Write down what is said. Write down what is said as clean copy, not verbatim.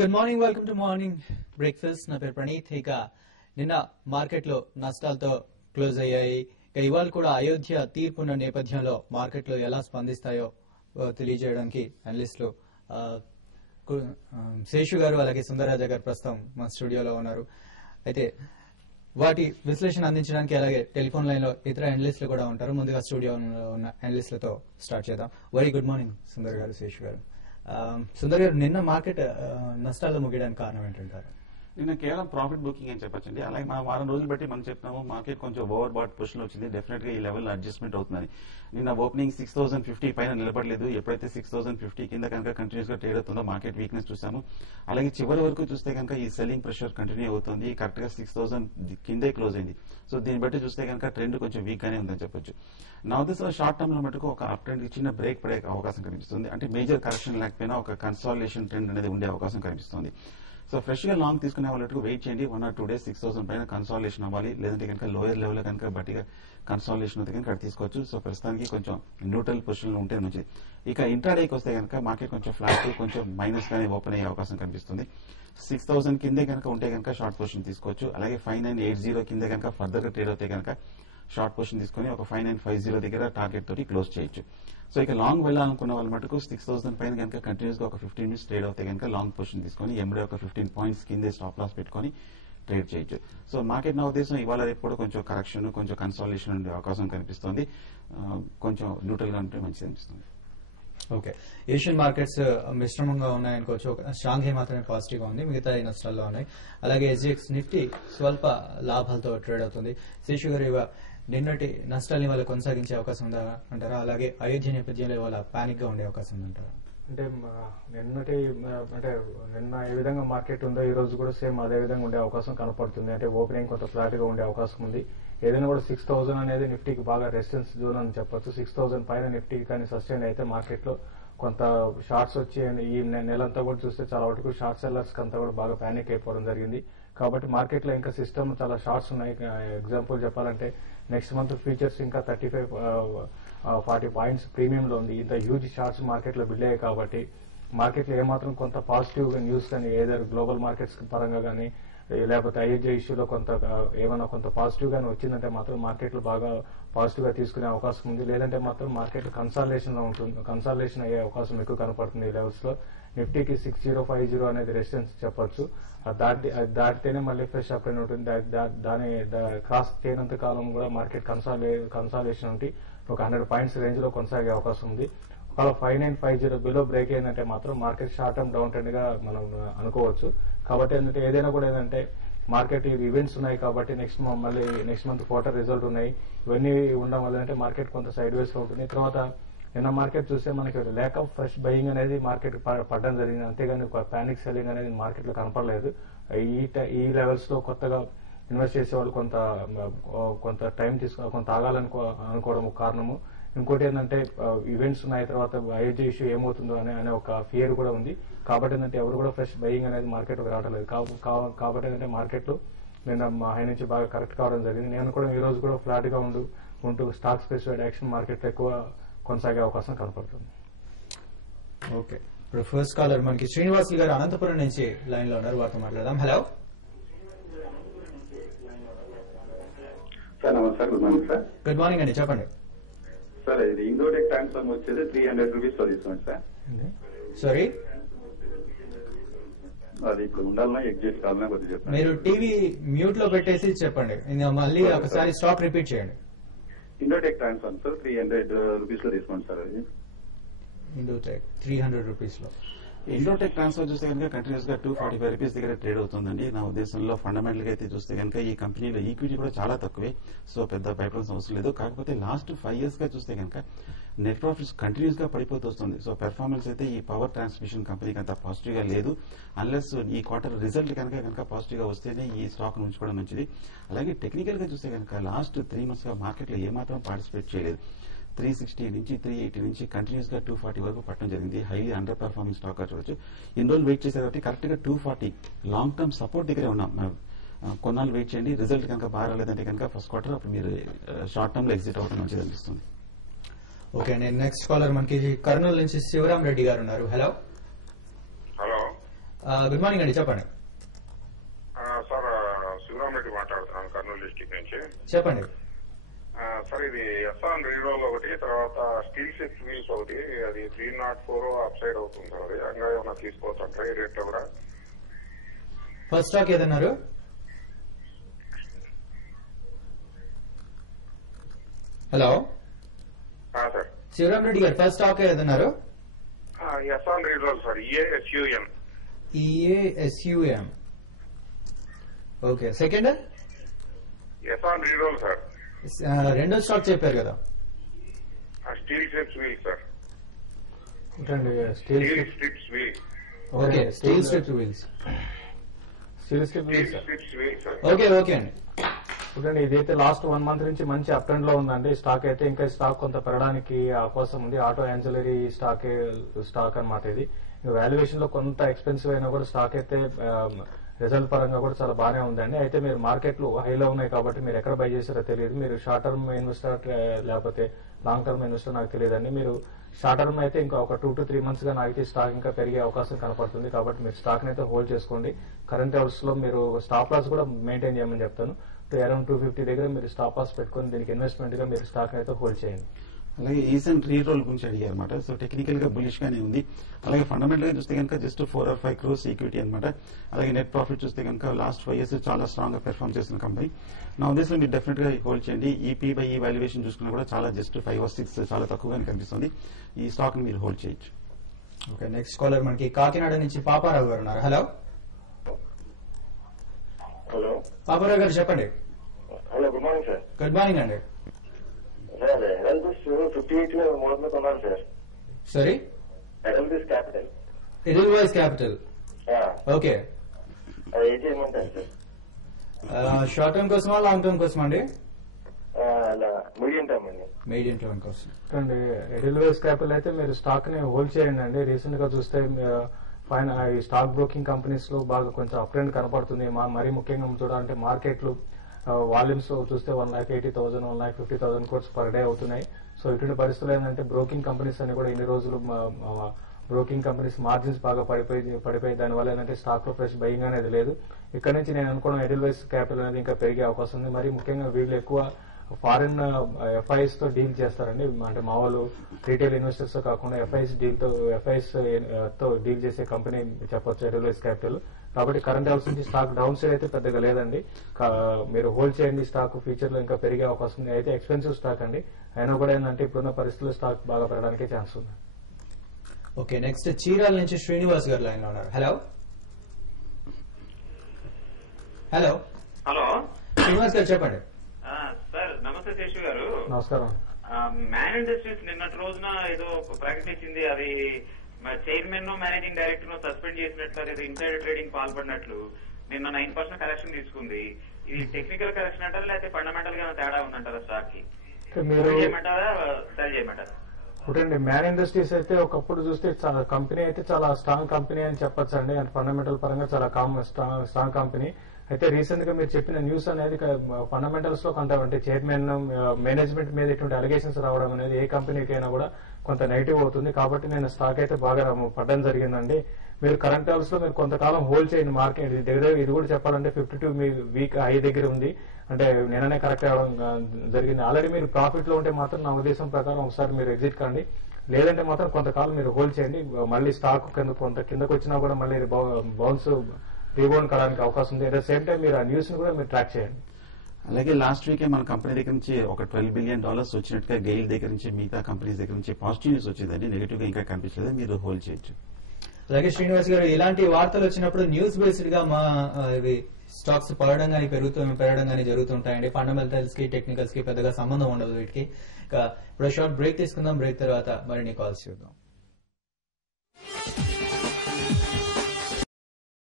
Good morning, welcome to morning breakfast. నా పేరు ప్రణీత్. ఇక నిన్న మార్కెట్లో నష్టాలతో క్లోజ్ అయ్యాయి. ఇక ఇవాళ కూడా అయోధ్య తీర్పున్న నేపథ్యంలో మార్కెట్లు ఎలా స్పందిస్తాయో తెలియజేయడానికి అనలిస్టులు శేషు గారు అలాగే సుందరరాజా గారు ప్రస్తుతం మా స్టూడియోలో ఉన్నారు. అయితే వాటి విశ్లేషణ అందించడానికి అలాగే టెలిఫోన్ లైన్ లో ఇతర అనలిస్టులు కూడా ఉంటారు. ముందుగా స్టూడియోలో ఉన్న అనలిస్టులతో స్టార్ట్ చేద్దాం. వెరీ గుడ్ మార్నింగ్ సుందర్ గారు, శేషు గారు. సుందర్ గారు, నిన్న మార్కెట్ నష్టాల్లో ముగియడానికి కారణం ఏంటంటారు? నిన్న కేవలం ప్రాఫిట్ బుకింగ్ అని చెప్పొచ్చండి. అలాగే మనం వారం రోజులు బట్టి మనం చెప్తున్నాము మార్కెట్ కొంచెం ఓవర్ బాట్ పొజిషన్ వచ్చింది, డెఫినెట్ గా ఈ లెవెల్ అడ్జస్ట్మెంట్ అవుతుందని. నిన్న ఓపెనింగ్ 6050 పైన నిలబడలేదు. ఎప్పుడైతే 6050 కింద కనుక కంటిన్యూస్ గా ట్రేడ్ అవుతుందో మార్కెట్ వీక్నెస్ చూసాము. అలాగే చివరి వరకు చూస్తే కనుక ఈ సెల్లింగ్ ప్రెషర్ కంటిన్యూ అవుతుంది. కరెక్ట్ గా 6000 కిందే క్లోజ్ అయింది. సో దీన్ని బట్టి చూస్తే కనుక ట్రెండ్ కొంచెం వీక్ గానే ఉందని చెప్పొచ్చు. నవదశలో షార్ట్ టర్మ్ లో మటుకు ఒక అప్ ట్రెండ్ చిన్న బ్రేక్ పడే అవకాశం కనిపిస్తుంది. అంటే మేజర్ కరెక్షన్ లేకపోయినా ఒక కన్సాలిడేషన్ ట్రెండ్ అనేది ఉండే అవకాశం కనిపిస్తుంది. సో ఫ్రెష్ గా లాంగ్ తీసుకునే వాళ్ళకు వెయిట్ చేయండి. 1 or 2 days 6000 పైన కన్సాలిడేషన్ అవ్వాలి. లేదంటే కనుక లోయర్ లెవెల్ కనుక బట్టిగా కన్సాలిడేషన్ అయితే కనుక తీసుకోవచ్చు. సో ప్రస్తుతానికి కొంచెం న్యూట్రల్ పొజిషన్ లో ఉంటే మంచిది. ఇక ఇంట్రాడేకి వస్తే కనుక మార్కెట్ కొంచెం ఫ్లాట్ కొంచెం మైనస్ గానే ఓపెన్ అయ్యే అవకాశం కనిపిస్తుంది. 6000 కిందే కనుక ఉంటే కనుక షార్ట్ పొజిషన్ తీసుకోవచ్చు. అలాగే 5980 కింద కనుక ఫర్దర్ గా ట్రేడ్ అవుతే కనుక షార్ట్ పొజిషన్ తీసుకుని ఒక 5950 దగ్గర టార్గెట్ తోటి క్లోజ్ చేయొచ్చు. సో ఇక లాంగ్ వెళ్ళాలనుకున్న వాళ్ళ మటుకు 6000 పైన కనుక కంటిన్యూస్ గా ఒక 15 minutes ట్రేడ్ అవుతే కనుక లాంగ్ పొజిషన్ తీసుకుని ఎంబడే ఒక 15 points కిందే స్టాప్ లాస్ పెట్టుకుని ట్రేడ్ చేయొచ్చు. సో మార్కెట్ నా ఉద్దేశం ఇవాళ రేపు కూడా కొంచెం కరెక్షన్ కొంచెం కన్సాలిడేషన్ ఉండే అవకాశం కనిపిస్తుంది. కొంచెం న్యూట్రల్ గా ఉంటే మంచిది అనిపిస్తుంది. ఓకే, ఏషియన్ మార్కెట్స్ మిశ్రమంగా ఉన్నాయనుకోవచ్చు. షాంఘై మాత్రమే పాజిటివ్ గా ఉంది, మిగతా నష్టాల్లో ఉన్నాయి. అలాగే ఎస్జిఎక్స్ నిఫ్టీ స్వల్ప లాభాలతో ట్రేడ్ అవుతుంది. శేషు గారు, నిన్నటి నష్టాలని వాళ్ళు కొనసాగించే అవకాశం ఉందా అంటారా? అలాగే అయోధ్య నేపథ్యంలో ఇవాళ పానిక్ గా ఉండే అవకాశం ఉందంటారా? అంటే నిన్న ఏ విధంగా మార్కెట్ ఉందో ఈ రోజు కూడా సేమ్ అదే విధంగా ఉండే అవకాశం కనపడుతుంది. అంటే ఓపెనింగ్ కొంత ఫ్లాట్ గా ఉండే అవకాశం ఉంది. ఏదైనా కూడా 6000 అనేది నిఫ్టీకి బాగా రెసిస్టెన్స్ జోన్ అని చెప్పొచ్చు. 6000 పైన నిఫ్టీకి కానీ సస్టైన్ అయితే మార్కెట్ లో కొంత షార్ట్స్ వచ్చి ఈ నెలంతా కూడా చూస్తే చాలా వరకు షార్ట్ సెల్లర్స్ అంతా కూడా బాగా ప్యానిక్ అయిపోవడం జరిగింది. కాబట్టి మార్కెట్ లో ఇంకా సిస్టమ్ చాలా షార్ట్స్ ఉన్నాయి. ఎగ్జాంపుల్ చెప్పాలంటే నెక్స్ట్ మంత్ ఫ్యూచర్స్ ఇంకా 35-40 పాయింట్స్ ప్రీమియం లో ఉంది. ఇంత హ్యూజ్ షార్ట్స్ మార్కెట్ లో బిల్డ్ అయ్యాయి కాబట్టి మార్కెట్ లో ఏమాత్రం కొంత పాజిటివ్ న్యూస్ కానీ ఏదైనా గ్లోబల్ మార్కెట్స్ పరంగా కానీ లేకపోతే అయోధ్య ఇష్యూలో ఏమైనా కొంత పాజిటివ్ గానీ వచ్చిందంటే మాత్రం మార్కెట్ లో బాగా పాజిటివ్ గా తీసుకునే అవకాశం ఉంది. లేదంటే మాత్రం మార్కెట్ కన్సాలిడేషన్ లో ఉంటుంది. కన్సాలిడేషన్ అయ్యే అవకాశం ఎక్కువ కనపడుతుంది ఈ లెవెల్స్ లో. నిఫ్టీకి 6050 అనేది రెసిస్టెన్స్ చెప్పొచ్చు. దాటితేనే మళ్ళీ ఫ్రెష్ అప్ అయిన ఉంటుంది. దాని క్రాస్ చేయనంత కాలం కూడా మార్కెట్ కన్సాలిడేషన్ ఉంటే ఒక 100 పాయింట్స్ రేంజ్ లో కొనసాగే అవకాశం ఉంది. ఒకవేళ 5950 బిలో బ్రేక్ అయిందంటే మాత్రం market short term down trend గా మనం అనుకోవచ్చు. కాబట్టి ఏంటంటే ఏదైనా కూడా ఏంటంటే మార్కెట్ ఈవెంట్స్ ఉన్నాయి కాబట్టి నెక్స్ట్ మంత్ క్వార్టర్ రిజల్ట్ ఉన్నాయి. ఇవన్నీ ఉండడం వల్ల అంటే మార్కెట్ కొంత సైడ్ వేస్ లో ఉంటుంది. తర్వాత నిన్న మార్కెట్ చూస్తే మనకి ల్యాక్ ఆఫ్ ఫ్రెష్ బయింగ్ అనేది మార్కెట్ పడడం జరిగింది. అంతేగాని ప్యానిక్ సెల్లింగ్ అనేది మార్కెట్ లో కనపడలేదు. ఈ లెవెల్స్ లో కొత్తగా ఇన్వెస్ట్ చేసే వాళ్ళు కొంత టైం కొంత ఆగాలనుకోవడం కారణము. ఇంకోటి ఏంటంటే ఈవెంట్స్ ఉన్నాయి, తర్వాత అయోధ్య ఇష్యూ ఏమవుతుందో అనే ఒక ఫియర్ కూడా ఉంది. కాబట్టి ఏంటంటే ఎవరు కూడా ఫ్రెష్ బయింగ్ అనేది మార్కెట్ రావట్లేదు. కాబట్టి ఏంటంటే మార్కెట్ లో నిన్న హై నుంచి బాగా కరెక్ట్ కావడం జరిగింది. నేను కూడా ఈ రోజు కూడా ఫ్లాట్ గా ఉంటూ స్టాక్ స్పెసిఫైడ్ యాక్షన్ మార్కెట్ లో ఎక్కువ కొనసాగే అవకాశం కనపడుతుంది. ఓకే, ఇప్పుడు ఫస్ట్ కాలర్ మనకి శ్రీనివాసులు గారు అనంతపురం నుంచి లైన్ లో ఉన్నారు, వారితో మాట్లాడదాం. హలో సార్, నమస్తే. Good morning sir. Good morning అండి, చెప్పండి సార్. ఇది ఇండోటెక్ ట్రాన్స్ఫార్మ్ వచ్చేది 300 రూపీస్ లో తీసుకోండి సార్. సారీ, అది ఇప్పుడు ఉండాలన్నా ఎగ్జిట్ కావాలన్నా కొద్దిగా చెప్పండి. మీరు టీవీ మ్యూట్ లో పెట్టేసి చెప్పండి, మళ్ళీ ఒకసారి స్టాక్ రిపీట్ చేయండి. ఇండోటెక్ ట్రాన్స్ఫార్మ్ సార్ 300 రూపీస్ లో తీసుకోండి సార్. అది ఇండోటెక్ 300 రూపీస్ లో. ఇండోటెక్ ట్రాన్స్ఫర్ చూస్తే కనుక కంటిన్యూస్ గా 245 రూపీస్ దగ్గర ట్రేడ్ అవుతుందండి. నా ఉద్దేశంలో ఫండమెంటల్ గా అయితే చూస్తే కనుక ఈ కంపెనీలో ఈక్విటీ కూడా చాలా తక్కువే. సో పెద్ద పైప్లైన్స్ అవసరం లేదు. కాకపోతే లాస్ట్ 5 years గా చూస్తే కనుక నెట్ ప్రాఫిట్స్ కంటిన్యూస్ గా పడిపోతూ వస్తుంది. సో పెర్ఫార్మెన్స్ అయితే ఈ పవర్ ట్రాన్స్మిషన్ కంపెనీకి అంత పాజిటివ్ గా లేదు. అన్లెస్ ఈ క్వార్టర్ రిజల్ట్ కనుక పాజిటివ్ గా వస్తేనే ఈ స్టాక్ ఉంచుకోవడం మంచిది. అలాగే టెక్నికల్ గా చూస్తే కనుక లాస్ట్ 3 months గా మార్కెట్ లో ఏమాత్రం పార్టిసిపేట్ చేయలేదు. 360 నుంచి 380 నుంచి కంటిన్యూస్ గా 240 వరకు పట్టడం జరిగింది. హైలీ అండర్ పర్ఫార్మింగ్ స్టాక్ గా చూడొచ్చు. ఇన్ని రోజులు వెయిట్ చేసే కాబట్టి కరెక్ట్ గా 240 లాంగ్ టర్మ్ సపోర్ట్ దగ్గరే ఉన్నాం. కొన్నాళ్ళు వెయిట్ చేయండి. రిజల్ట్ కనుక బాగా రాలేదంటే కనుక ఫస్ట్ క్వార్టర్ అప్పుడు మీరు షార్ట్ టర్మ్ లో ఎగ్జిట్ అవడం మంచిది అనిపిస్తుంది. ఓకే అండి, నెక్స్ట్ కాలర్ మనకి కర్నూలు నుంచి శివరాం రెడ్డి గారు ఉన్నారు. హలో. హలో. గుడ్ మార్నింగ్ అండి, చెప్పండి. సార్ శివరామ్ రెడ్డి మాట్లాడుతున్నాను కర్నూలు డిస్టిక్ నుంచి. చెప్పండి. సార్ ఇది ఎస్ఆన్ రీరోల్ ఒకటి, తర్వాత స్టీల్ షిప్ వీల్స్ ఒకటి, అది 304 అప్ సైడ్ అవుతుంది సార్. అది ఇంకా ఏమైనా తీసుకోవచ్చు ఈ రేట్ లో కూడా. ఫస్ట్ స్టాక్ ఏదన్నారు? హలో సార్ శివరామ్ రెడ్డి గారు, ఫస్ట్ స్టాక్ ఏదన్నారు? ఎస్ఆన్ reroll sir, EASUM. EASUM. Okay. Second? ఎస్ఆన్ రీరోల్ సార్. రెండో స్టాక్ చెప్పారు కదా. Steel ships wheel sir. Steel strips wheel. Okay, steel strip wheels. Steel strip wheels strips wheel sir. Okay okay అండి. చూడండి, ఇదైతే లాస్ట్ 1 మంత్ నుంచి మంచి అప్ ట్రెండ్ లో ఉందండి. స్టాక్ అయితే ఇంకా స్టాక్ కొంత పెరగడానికి అవకాశం ఉంది. ఆటో యాన్సిలరీ స్టాక్ అన్నమాట. ఇది వాల్యుయేషన్ లో కొంత ఎక్స్పెన్సివ్ అయినా కూడా స్టాక్ అయితే రిజల్ట్ పరంగా కూడా చాలా బాగానే ఉందండి. అయితే మీరు మార్కెట్లు హైలో ఉన్నాయి కాబట్టి మీరు ఎక్కడ బై చేశారో తెలియదు. మీరు షార్ట్ టర్మ్ ఇన్వెస్టర్ లేకపోతే లాంగ్ టర్మ్ ఇన్వెస్టర్ నాకు తెలియదండి. మీరు షార్ట్ టర్మ్ అయితే ఇంకా ఒక 2 to 3 months గా నాకైతే స్టాక్ ఇంకా పెరిగే అవకాశం కనపడుతుంది. కాబట్టి మీరు స్టాక్ అయితే హోల్డ్ చేసుకోండి. కరెంట్ అవర్స్ లో మీరు స్టాప్ లాస్ కూడా మెయింటైన్ చేయమని చెప్తాను. అరౌండ్ 250 దగ్గర మీరు స్టాప్ లాస్ పెట్టుకుని దీనికి ఇన్వెస్ట్మెంట్ గా మీరు స్టాక్ అయితే హోల్డ్ చేయండి. అలాగే ఈసెంట్ రీరోల్ గురించి అడిగారు అనమాట. సో టెక్నికల్ గా బులిష్ గానే ఉంది. అలాగే ఫండమెంటల్ గా చూస్తే కనుక జస్ట్ 4 or 5 crores ఈక్విటీ అనమాట. అలాగే నెట్ ప్రాఫిట్ చూస్తే కనుక లాస్ట్ 5 years చాలా స్ట్రాంగ్ గా పెర్ఫార్మ్ చేసిన కంపెనీ. నా ఉద్దేశంలో మీరు డెఫినెట్ గా హోల్డ్ చేయండి. ఈపీ బై ఈ వాల్యుయేషన్ చూసుకున్నా కూడా చాలా జస్ట్ 5 or 6 చాలా తక్కువగానే కనిపిస్తుంది. ఈ స్టాక్ ని మీరు హోల్డ్ చేయొచ్చు. ఓకే. నెక్స్ట్ కాలర్ మనకి కాకినాడ నుంచి పాపారావు గారు ఉన్నారు. హలో హలో పాపారావు గారు, చెప్పండి. Hello, good morning sir. Good morning అండి. సార్ ఎడల్బిస్ 58 లో మూడు కొన్నాను sir. Sorry? Edelweiss capital. Edelweiss capital. Okay. అది ఏం చేయమంటారు సార్? షార్ట్ టర్మ్ కోసమా లాంగ్ టర్మ్ కోసమా అండి? మీడియం టర్మ్ అండి. మీడియం టర్మ్ కోసం. అండి ఎడిల్వైస్ క్యాపిటల్ అయితే మీరు స్టాక్ ని హోల్డ్ చేయండి అండి. రీసెంట్ గా చూస్తే ఈ స్టాక్ బ్రోకింగ్ కంపెనీస్ లో బాగా కొంచెం అప్ ట్రెండ్ కనపడుతుంది. మరీ ముఖ్యంగా చూడాలంటే మార్కెట్లు వాల్యూమ్స్ చూస్తే 1,80,000 1,50,000 crores పర్ డే అవుతున్నాయి. సో ఇటువంటి పరిస్థితులు ఏంటంటే బ్రోకింగ్ కంపెనీస్ అన్ని కూడా ఇన్ని రోజులు బ్రోకింగ్ కంపెనీస్ మార్జిన్స్ బాగా పడిపోయి దానివల్ల ఏంటంటే స్టాక్ లో ఫ్రెష్ బయింగ్ అనేది లేదు. ఇక్కడ నుంచి నేను అనుకోవడం ఎడిల్వైస్ క్యాపిటల్ అనేది ఇంకా పెరిగే అవకాశం ఉంది. మరి ముఖ్యంగా వీళ్ళు ఎక్కువ ఫారిన్ ఎఫ్ఐఎస్ తో డీల్ చేస్తారండి. అంటే మా వాళ్ళు రీటైల్ ఇన్వెస్టర్స్ తో కాకుండా ఎఫ్ఐఎస్ తో డీల్ చేసే కంపెనీ చెప్పొచ్చు ఎడిల్వైస్ క్యాపిటల్. కాబట్టి కరెంట్ హౌస్ నుంచి స్టాక్ డౌన్ సైడ్ అయితే పెద్దగా లేదండి. మీరు హోల్డ్ చేయండి. స్టాక్ ఫ్యూచర్ లో ఇంకా పెరిగే అవకాశం ఉంది. అయితే ఎక్స్పెన్సివ్ స్టాక్ అండి. అయినా కూడా ఏంటంటే ఇప్పుడున్న పరిస్థితుల్లో స్టాక్ బాగా పెరగడానికి ఛాన్స్ ఉంది. ఓకే. నెక్స్ట్ చీరాల నుంచి శ్రీనివాస్ గారు లైన్ లో ఉన్నారు. హలో హలో హలో శ్రీనివాస్ గారు, చెప్పండి. సార్ నమస్తే శేషు గారు. నమస్కారం. మ్యాన్ ఇండస్ట్రీస్ నిన్నటి రోజున ఏదో ప్రకటించింది. అది చైర్మన్ మేనేజింగ్ డైరెక్టర్ సస్పెండ్ చేసినట్లు, ఏదో ఇన్సైడర్ ట్రేడింగ్ పాల్పడినట్లు నిన్న 9% కరెక్షన్ తీసుకుంది. ఇది టెక్నికల్ కరెక్షన్ అంటారా లేకపోతే ఫండమెంటల్ గా తేడా ఉందంటారా స్టాక్ కి? మీరు చేయమంటారా సరి చేయమంటారా? చూడండి, మ్యాన్ ఇండస్ట్రీస్ అయితే ఒకప్పుడు చూస్తే చాలా కంపెనీ అయితే చాలా స్ట్రాంగ్ కంపెనీ అని చెప్పొచ్చు అండి. అండ్ ఫండమెంటల్ పరంగా చాలా స్ట్రాంగ్ కంపెనీ. అయితే రీసెంట్ గా మీరు చెప్పిన న్యూస్ అనేది ఫండమెంటల్స్ లో కొంత అంటే చైర్మన్ మేనేజ్మెంట్ మీద ఇటువంటి అలిగేషన్స్ రావడం అనేది ఏ కంపెనీకైనా కూడా కొంత నెగిటివ్ అవుతుంది. కాబట్టి నేను స్టాక్ అయితే బాగా పడడం జరిగిందండి. మీరు కరెంట్ లెవెల్స్ లో మీరు కొంతకాలం హోల్డ్ చేయండి. మార్కెట్ ఇది కూడా చెప్పాలంటే 52 మీ వీక్ హై దగ్గర ఉంది. అంటే నిన్ననే కరెక్ట్ అవడం జరిగింది. ఆల్రెడీ మీరు ప్రాఫిట్ లో ఉంటే మాత్రం నా ఉద్దేశం ప్రకారం ఒకసారి మీరు ఎగ్జిట్ కండి. లేదంటే మాత్రం కొంతకాలం మీరు హోల్డ్ చేయండి. మళ్ళీ స్టాక్ కొంత కిందకు వచ్చినా కూడా మళ్ళీ బౌన్స్ రీబౌండ్ కావడానికి అవకాశం ఉంది. అట్ ద సేమ్ టైం మీరు ఆ న్యూస్ ని కూడా మీరు ట్రాక్ చేయండి. అలాగే లాస్ట్ వీకే మన కంపెనీ దగ్గర నుంచి ఒక $12 billion వచ్చినట్టుగా గెయిల్ దగ్గర నుంచి మిగతా కంపెనీస్ దగ్గర నుంచి పాజిటివ్ న్యూస్ వచ్చిందండి. నెగిటివ్ గా ఇంకా కనిపించలేదు. మీరు హోల్డ్ చేయొచ్చు. అలాగే శ్రీనివాస్ గారు, ఇలాంటి వార్తలు వచ్చినప్పుడు న్యూస్ బేస్డ్ గా మా ఇవి స్టాక్స్ పెరగడం కానీ జరుగుతుంటాయండి. ఫండమెంటల్స్ కి టెక్నికల్స్ కి పెద్దగా సంబంధం ఉండదు వీటికి. ఇప్పుడు షార్ట్ బ్రేక్ తీసుకుందాం. బ్రేక్ తర్వాత మరిన్ని కాల్స్ చూద్దాం.